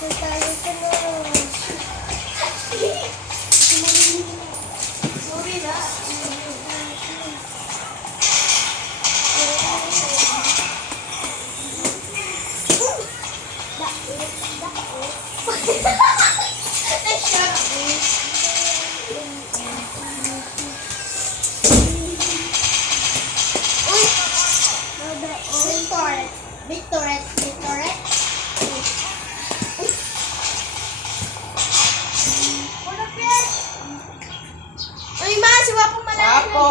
Sorry na. Victoret. Uy, ma, siwa po malaki. Apo.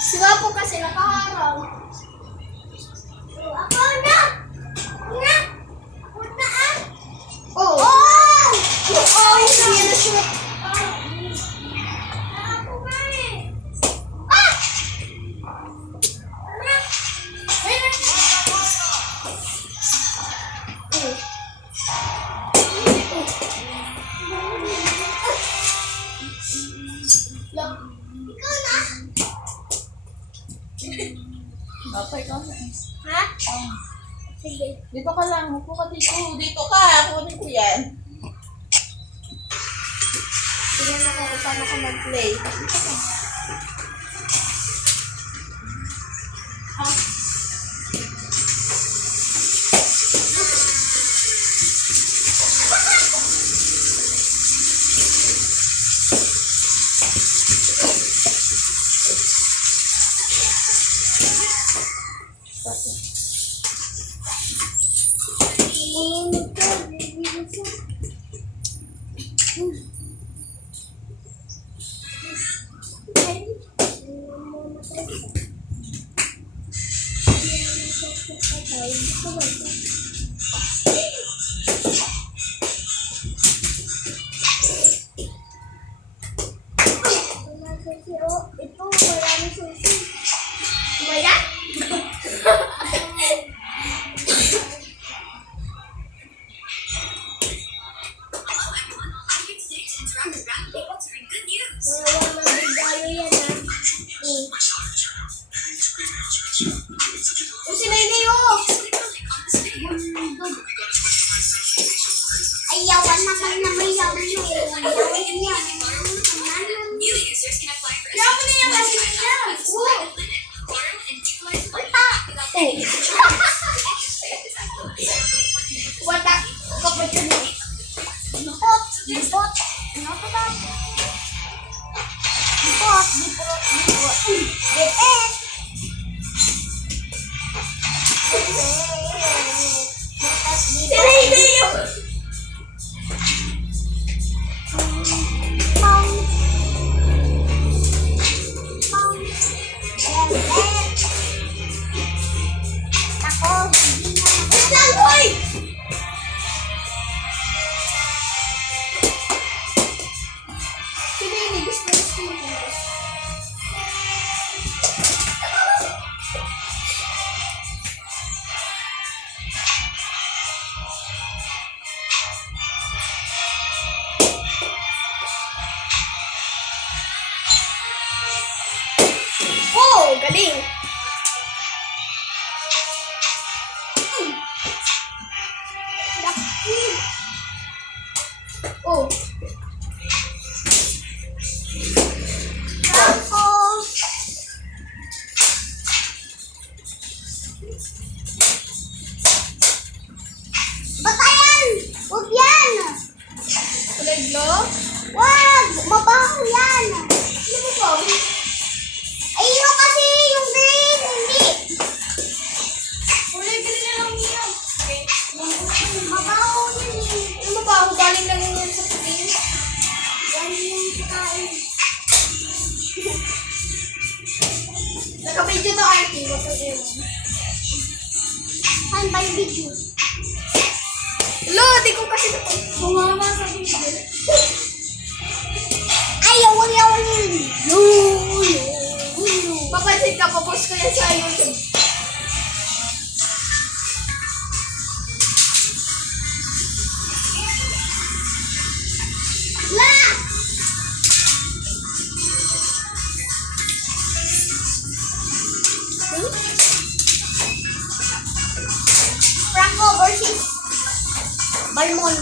Siwa po kasi nakaharang. Ako na! Oh! Oh! Oh! Yan na siya. Ako nga eh. Ah! Ikaw na? Apo, ikaw na. Ha? Sige. Dito ka lang. Upo ka dito. Dito ka. Kunin ko yan. Tignan na ako paano ka mag-play. Dito ka. Ito, marami susi. Wala? Wala bigayo yan ha. Si Nene oh! Ayawan naman na may yawan yun. Ayawan niya. Yawan niya kasi niya. Wata. Kapag yun. Lupot. Lupot. Lupot. Depet. Sila hindi yung... Oh, galing! Oh. Tapos. Batayan! Huwag yan! Kuleglo? Wag! Mabaho yan! Ano ba? Ayun kasi yung green, hindi. Kulay green na lang niya. Okay. Mabaho yun eh. Ano ba? Ako galing lang yun sa green. Yan yung pagkain. Naka-video to, RT. Wag ka yun. Saan ba yung video? Lo, di ko kasi bumama sa video. Ayaw yun. Papansin ka, papost ko yan sa YouTube. La! Almond.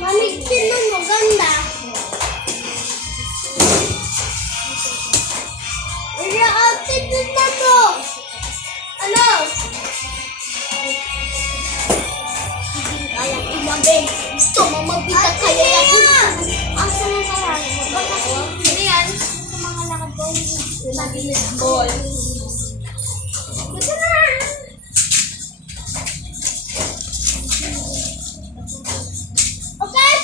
Mami, tingnan mo, ganda. Wala, ate, tingnan mo. Ano? Hindi kayang ilabing. Gusto mo mabigat kaya yan. Asa na kaya? Ano yan? Ito mga lakad ko. Mabilis ball. Gusto na. Okay?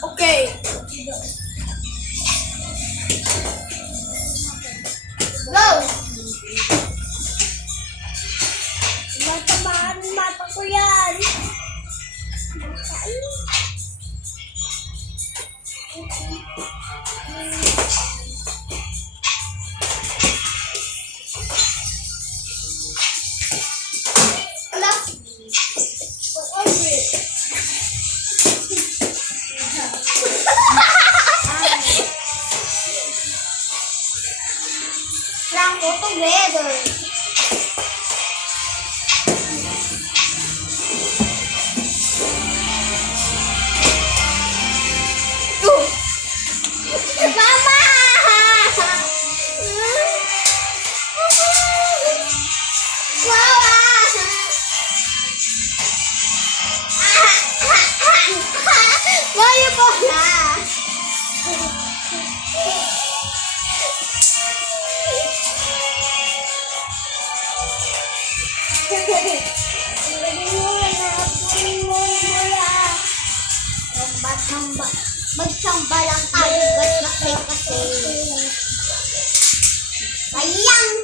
Okay. Go! Matamaan mata ko yan. Wala. What is it? Franco together. Mama! Maya po na! Magsamba lang tayo kasi. Sayang!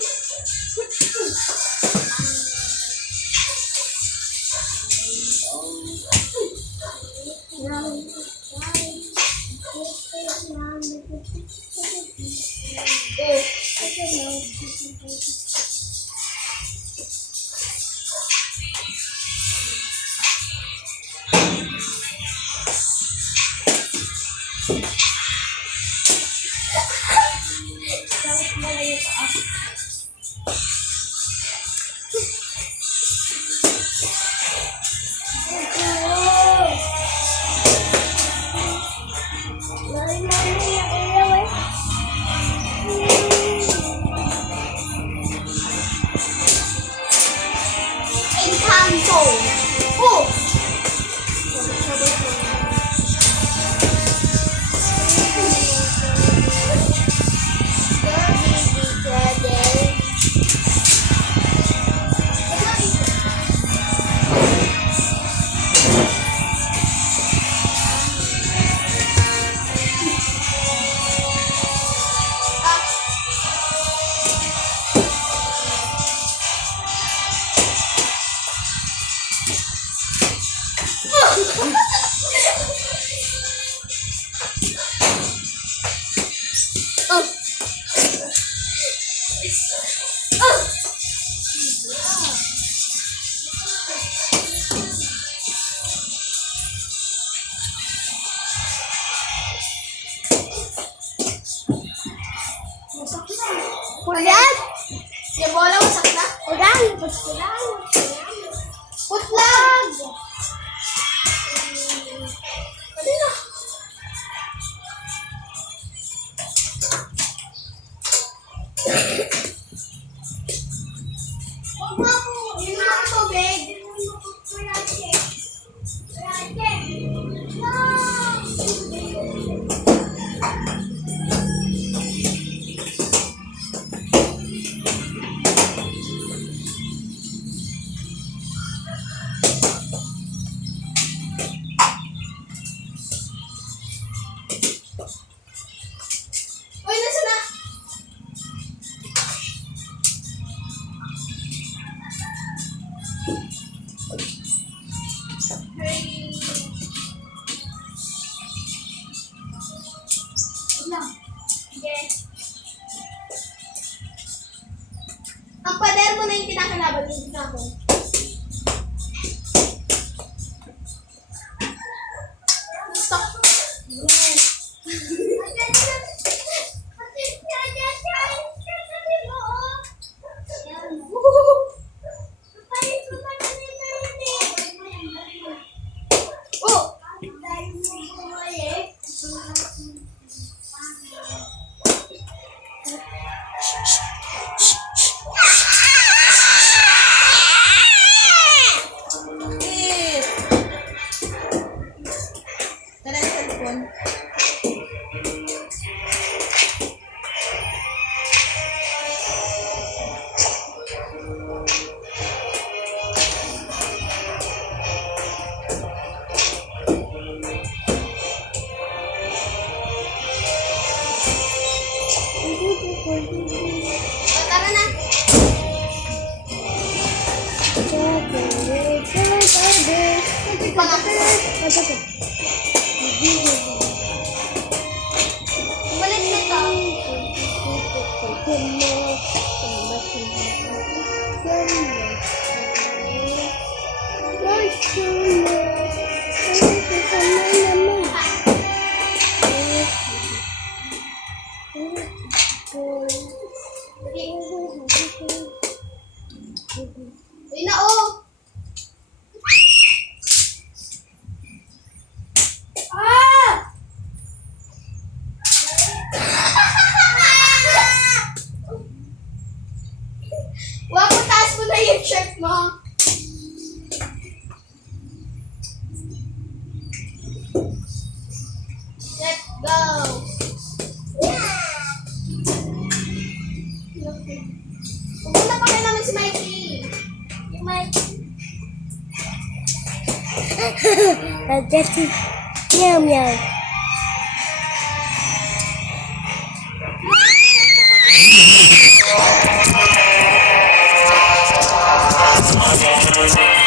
Encanto! Oh! Ulan! Yung bola, wasak na. Ulan! Putlag! Ano na? Huwag mo ako! Yun na ang tubig! Uy, nasa na? mo na yung kinakalaban, hindi na ako. Stop. Oh! Wait. Tara yung cellphone. Tara na. Balik na to. Ayun na, oh. Ah! Wag mo, taas mo na yung shirt mo. Let's go. Pumunta pa rin naman si Mikey. Yung Mikey. Just meow meow. I'm